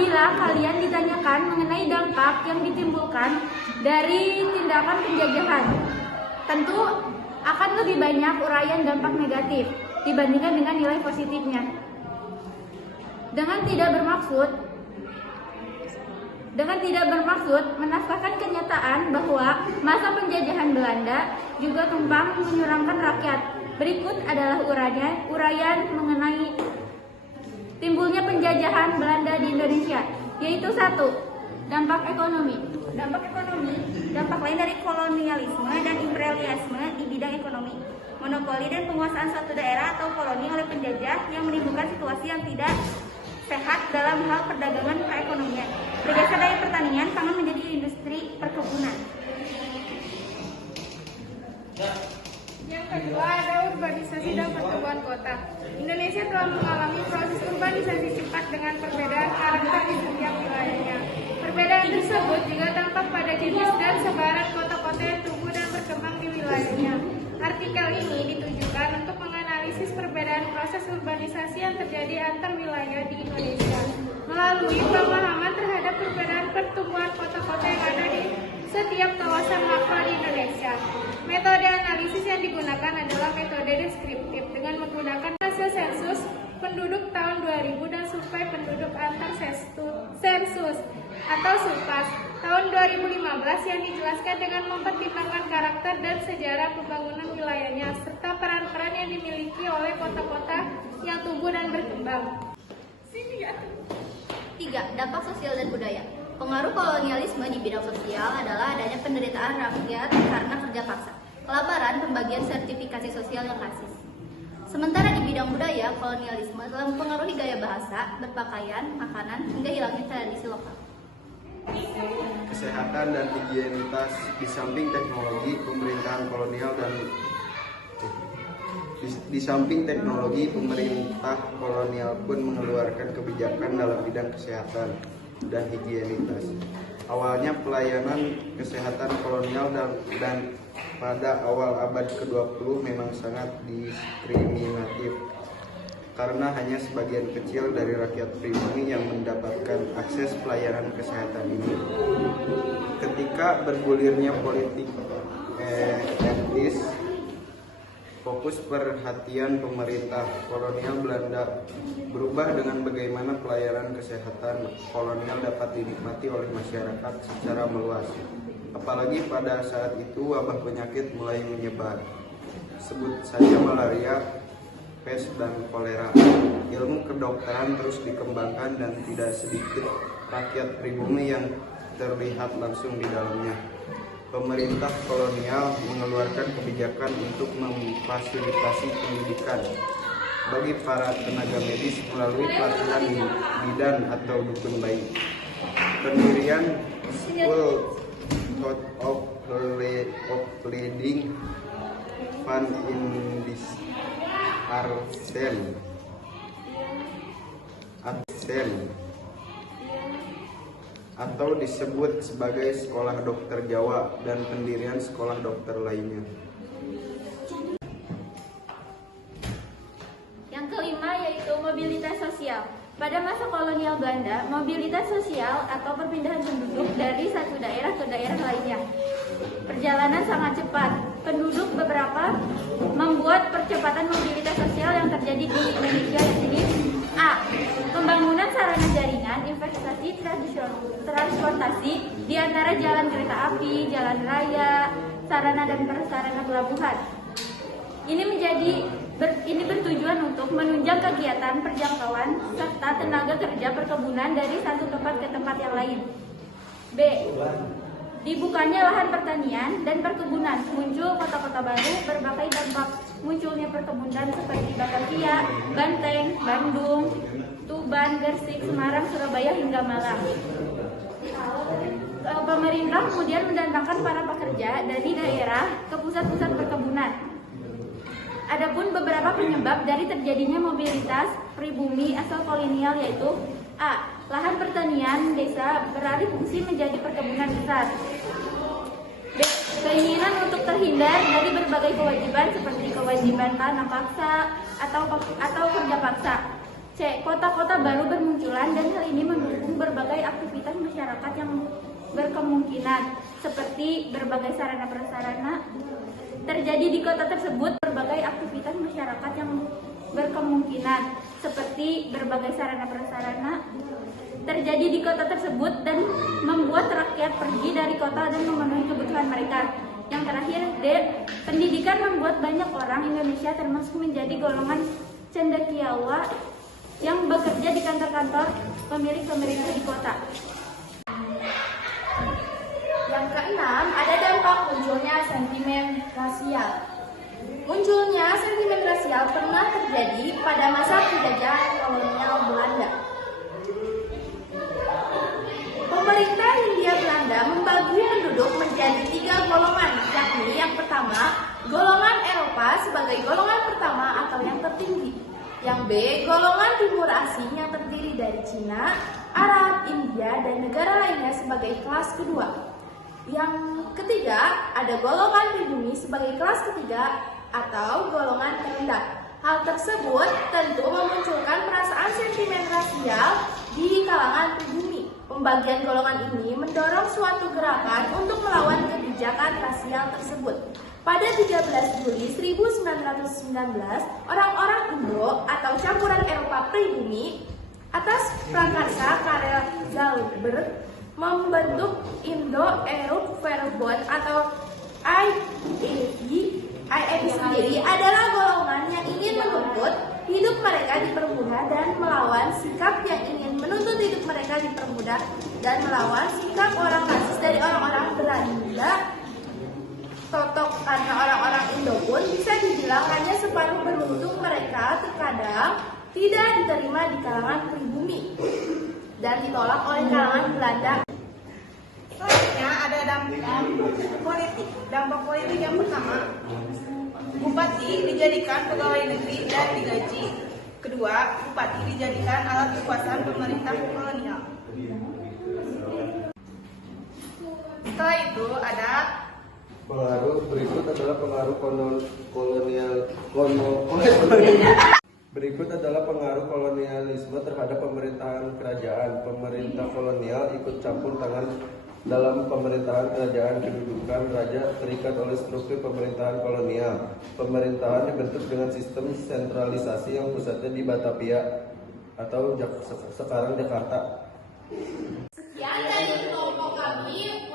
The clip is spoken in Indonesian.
apabila kalian ditanyakan mengenai dampak yang ditimbulkan dari tindakan penjajahan, tentu akan lebih banyak uraian dampak negatif dibandingkan dengan nilai positifnya. Dengan tidak bermaksud menafikan kenyataan bahwa masa penjajahan Belanda juga tumpang menyurangkan rakyat. Berikut adalah uraian mengenai timbulnya penjajahan Belanda di Indonesia, yaitu 1. Dampak ekonomi. Dampak lain dari kolonialisme dan imperialisme di bidang ekonomi. Monopoli dan penguasaan suatu daerah atau koloni oleh penjajah yang menimbulkan situasi yang tidak sehat dalam hal perdagangan perekonomian. Bergeser dari pertanian, pangan menjadi industri perkebunan. Yang kedua ada urbanisasi dan pertumbuhan kota. Indonesia telah mengalami proses urbanisasi cepat dengan perbedaan karakter di setiap wilayahnya. Perbedaan tersebut juga tampak pada jenis dan sebaran kota-kota yang tumbuh dan berkembang di wilayahnya. Artikel ini ditujukan untuk menganalisis perbedaan proses urbanisasi yang terjadi antar wilayah di Indonesia melalui pemahaman terhadap perbedaan pertumbuhan kota-kota yang ada di setiap kawasan makro di Indonesia. Metode analisis yang digunakan adalah metode deskriptif dengan menggunakan hasil sensus penduduk tahun 2000 dan survei penduduk antar sensus atau SUPAS tahun 2015 yang dijelaskan dengan mempertimbangkan karakter dan sejarah pembangunan wilayahnya serta peran-peran yang dimiliki oleh kota-kota yang tumbuh dan berkembang. 3. Dampak sosial dan budaya. Pengaruh kolonialisme di bidang sosial adalah adanya penderitaan rakyat karena kerja paksa, kelaparan, pembagian sertifikasi sosial yang rasis. Sementara di bidang budaya, kolonialisme telah mempengaruhi gaya bahasa, berpakaian, makanan, hingga hilangnya tradisi lokal. Kesehatan dan higienitas. Di samping teknologi pemerintahan kolonial dan di samping teknologi, pemerintah kolonial pun mengeluarkan kebijakan dalam bidang kesehatan dan higienitas. Awalnya pelayanan kesehatan kolonial dan pada awal abad ke-20 memang sangat diskriminatif karena hanya sebagian kecil dari rakyat pribumi yang mendapatkan akses pelayanan kesehatan ini. Ketika bergulirnya politik etnis, fokus perhatian pemerintah kolonial Belanda berubah dengan bagaimana pelayanan kesehatan kolonial dapat dinikmati oleh masyarakat secara meluas. Apalagi pada saat itu wabah penyakit mulai menyebar. Sebut saja malaria, pes, dan kolera. Ilmu kedokteran terus dikembangkan dan tidak sedikit rakyat pribumi yang terlihat langsung di dalamnya. Pemerintah kolonial mengeluarkan kebijakan untuk memfasilitasi pendidikan bagi para tenaga medis melalui pelatihan bidan atau dukun bayi. Pendirian School of Leading Fund in this Arsen atau disebut sebagai Sekolah Dokter Jawa dan pendirian sekolah dokter lainnya. Yang kelima yaitu mobilitas sosial. Pada masa kolonial Belanda, mobilitas sosial atau perpindahan penduduk dari satu daerah ke daerah lainnya perjalanan sangat cepat. Penduduk beberapa membuat percepatan mobilitas sosial yang terjadi di Indonesia di sini. A. Pembangunan sarana jaringan investasi transportasi di antara jalan kereta api, jalan raya, sarana dan prasarana pelabuhan. Ini bertujuan untuk menunjang kegiatan perjangkauan serta tenaga kerja perkebunan dari satu tempat ke tempat yang lain. B. Dibukanya lahan pertanian dan perkebunan, muncul kota-kota baru berbagai dampak. Munculnya perkebunan seperti Batavia, Banteng, Bandung, Tuban, Gresik, Semarang, Surabaya hingga Malang. Pemerintah kemudian mendatangkan para pekerja dari daerah ke pusat-pusat perkebunan. Adapun beberapa penyebab dari terjadinya mobilitas pribumi asal kolonial yaitu A. Lahan pertanian desa beralih fungsi menjadi perkebunan besar. B. Keinginan untuk terhindar dari berbagai kewajiban seperti kewajiban tanam paksa atau kerja paksa. C. Kota-kota baru bermunculan dan hal ini mendukung berbagai aktivitas masyarakat yang berkemungkinan seperti berbagai sarana prasarana terjadi di kota tersebut. Berbagai aktivitas masyarakat yang berkemungkinan seperti berbagai sarana prasarana terjadi di kota tersebut dan membuat rakyat pergi dari kota dan memenuhi kebutuhan mereka. Yang terakhir, D. Pendidikan membuat banyak orang Indonesia termasuk menjadi golongan cendekiawa yang bekerja di kantor-kantor pemilik pemerintah di kota. Yang keenam, ada dampak munculnya sentimen rasial. Munculnya sentimen rasial pernah terjadi pada masa penjajahan kolonial Belanda. Pemerintah Hindia Belanda membagi penduduk menjadi 3 golongan, yakni yang pertama, golongan Eropa sebagai golongan pertama atau yang tertinggi. Yang B, golongan timur asing yang terdiri dari Cina, Arab, India, dan negara lainnya sebagai kelas kedua. Yang ketiga, ada golongan pribumi sebagai kelas ketiga atau golongan terendah. Hal tersebut tentu memunculkan perasaan sentimen rasial di kalangan pribumi. Pembagian golongan ini mendorong suatu gerakan untuk melawan kebijakan rasial tersebut. Pada 13 Juli 1919, orang-orang Indo atau campuran Eropa pribumi atas prakarsa Karel Zalberg membentuk Indo-Europe Verbond atau IEV. IEV sendiri adalah golongan yang ingin menuntut hidup mereka dipermudah dan melawan sikap yang ingin menuntut hidup mereka dipermudah dan melawan sikap orang rasis dari orang-orang Belanda. Totok karena orang-orang Indo pun bisa dibilang hanya separuh beruntung mereka terkadang tidak diterima di kalangan pribumi dan ditolak oleh kalangan Belanda. Selanjutnya ada dampak politik. Dampak politik yang pertama, bupati dijadikan pegawai negeri dan digaji. Kedua, bupati dijadikan alat kekuasaan pemerintah kolonial. Setelah itu ada Pengaruh berikut adalah pengaruh Berikut adalah pengaruh kolonialisme terhadap pemerintahan kerajaan. Pemerintah kolonial ikut campur tangan dalam pemerintahan kerajaan. Kedudukan raja terikat oleh struktur pemerintahan kolonial. Pemerintahan dibentuk dengan sistem sentralisasi yang pusatnya di Batavia atau sekarang Jakarta. Sekian dari kelompok kami.